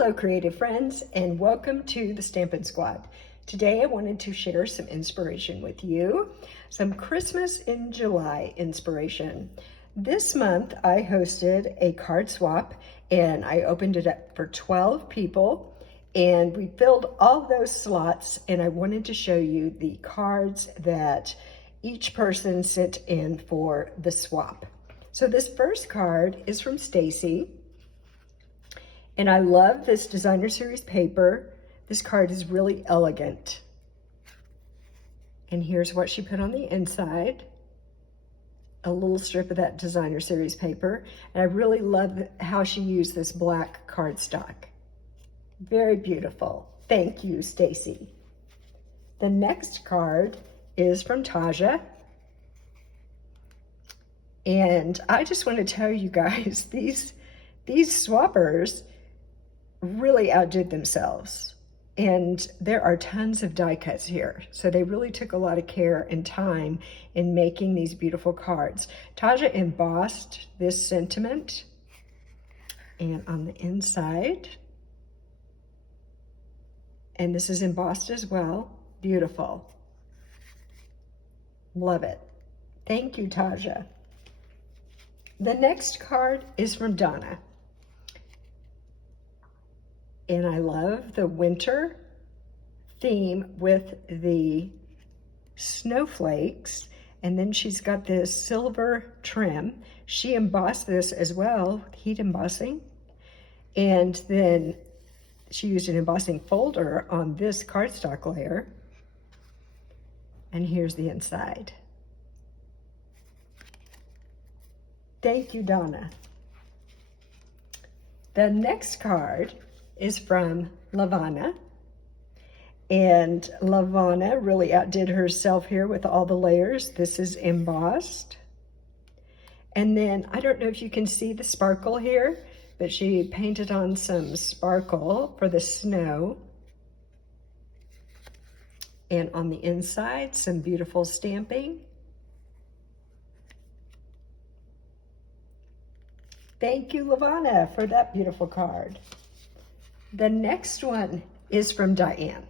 Hello, creative friends, and welcome to the Stampin' Squad. Today I wanted to share some inspiration with you, some Christmas in July inspiration. This month I hosted a card swap and I opened it up for 12 people and we filled all those slots, and I wanted to show you the cards that each person sent in for the swap. So this first card is from Stacy. And I love this designer series paper. This card is really elegant. And here's what she put on the inside. A little strip of that designer series paper. And I really love how she used this black cardstock. Very beautiful. Thank you, Stacy. The next card is from Taja. And I just want to tell you guys, these swappers really outdid themselves, and there are tons of die cuts here, so they really took a lot of care and time in making these beautiful cards. Taja embossed this sentiment, and on the inside, and this is embossed as well. Beautiful. Love it. Thank you, Taja. The next card is from Donna. And I love the winter theme with the snowflakes. And then she's got this silver trim. She embossed this as well, heat embossing. And then she used an embossing folder on this cardstock layer. And here's the inside. Thank you, Donna. The next card is from Lavana, and Lavana really outdid herself here with all the layers. This is embossed, and then I don't know if you can see the sparkle here, but she painted on some sparkle for the snow, and on the inside some beautiful stamping. Thank you, Lavana, for that beautiful card. The next one is from Diane.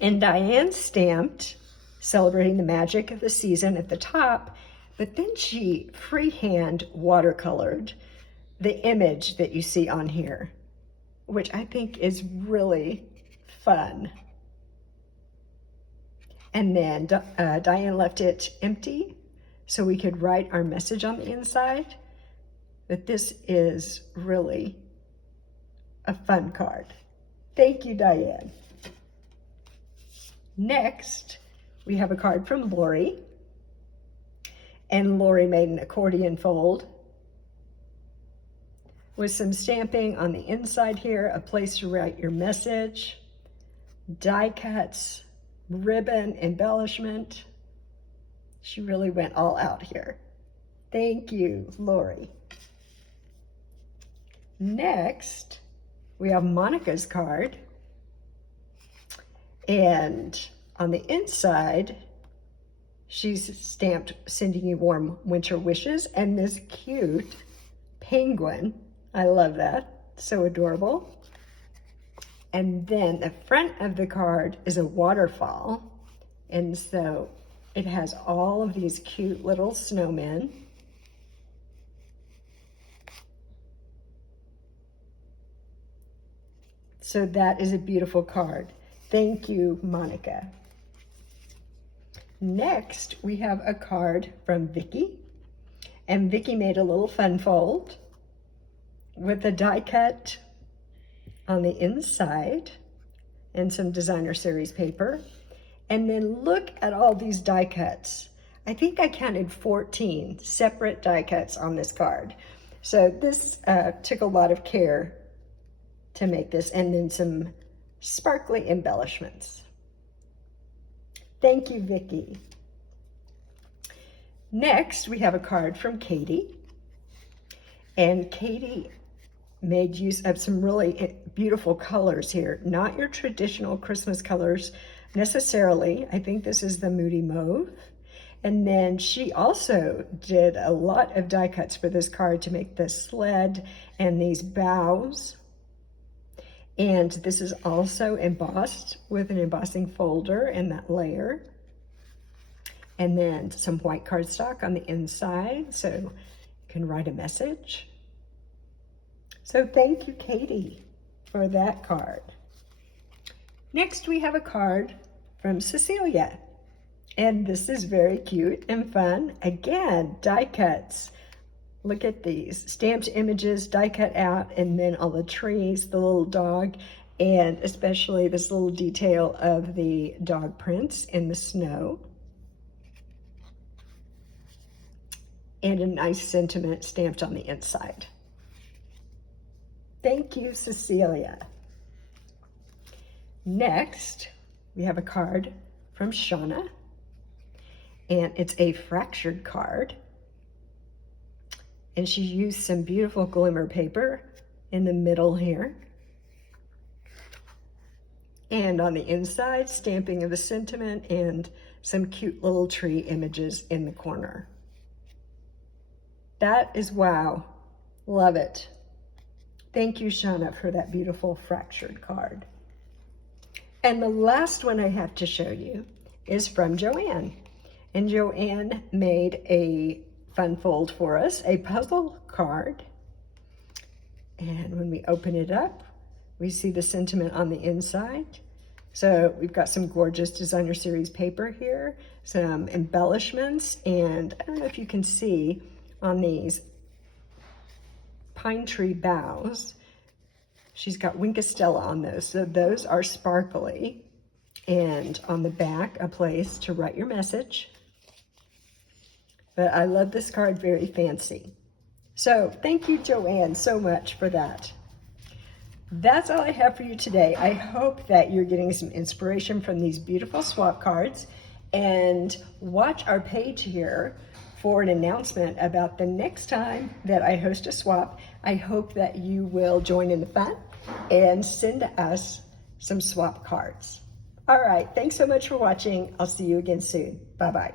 And Diane stamped celebrating the magic of the season at the top, but then she freehand watercolored the image that you see on here, which I think is really fun. And then Diane left it empty so we could write our message on the inside, but this is really a fun card. Thank you, Diane. Next, we have a card from Lori. And Lori made an accordion fold with some stamping on the inside here, a place to write your message, die cuts, ribbon embellishment. She really went all out here. Thank you, Lori. Next, we have Monica's card, and on the inside, she's stamped sending you warm winter wishes and this cute penguin. I love that, so adorable. And then the front of the card is a waterfall, and so it has all of these cute little snowmen. So that is a beautiful card. Thank you, Monica. Next, we have a card from Vicky. And Vicky made a little fun fold with a die cut on the inside and some designer series paper. And then look at all these die cuts. I think I counted 14 separate die cuts on this card. So this took a lot of care to make this, and then some sparkly embellishments. Thank you, Vicky. Next, we have a card from Katie. And Katie made use of some really beautiful colors here. Not your traditional Christmas colors necessarily. I think this is the Moody Mauve. And then she also did a lot of die cuts for this card to make the sled and these boughs. And this is also embossed with an embossing folder and that layer. And then some white cardstock on the inside so you can write a message. So thank you, Katie, for that card. Next, we have a card from Cecilia. And this is very cute and fun. Again, die cuts. Look at these stamped images, die cut out, and then all the trees, the little dog, and especially this little detail of the dog prints in the snow. And a nice sentiment stamped on the inside. Thank you, Cecilia. Next, we have a card from Shaa, and it's a fractured card. And she used some beautiful glimmer paper in the middle here. And on the inside, stamping of the sentiment and some cute little tree images in the corner. That is wow. Love it. Thank you, Shaa, for that beautiful fractured card. And the last one I have to show you is from Joanne. And Joanne made a fun fold for us, a puzzle card. And when we open it up, we see the sentiment on the inside. So we've got some gorgeous designer series paper here, some embellishments, and I don't know if you can see on these pine tree boughs, she's got Winkostella on those. So those are sparkly. And on the back, a place to write your message. But I love this card, very fancy. So thank you, Joanne, so much for that. That's all I have for you today. I hope that you're getting some inspiration from these beautiful swap cards, and watch our page here for an announcement about the next time that I host a swap. I hope that you will join in the fun and send us some swap cards. All right, thanks so much for watching. I'll see you again soon. Bye-bye.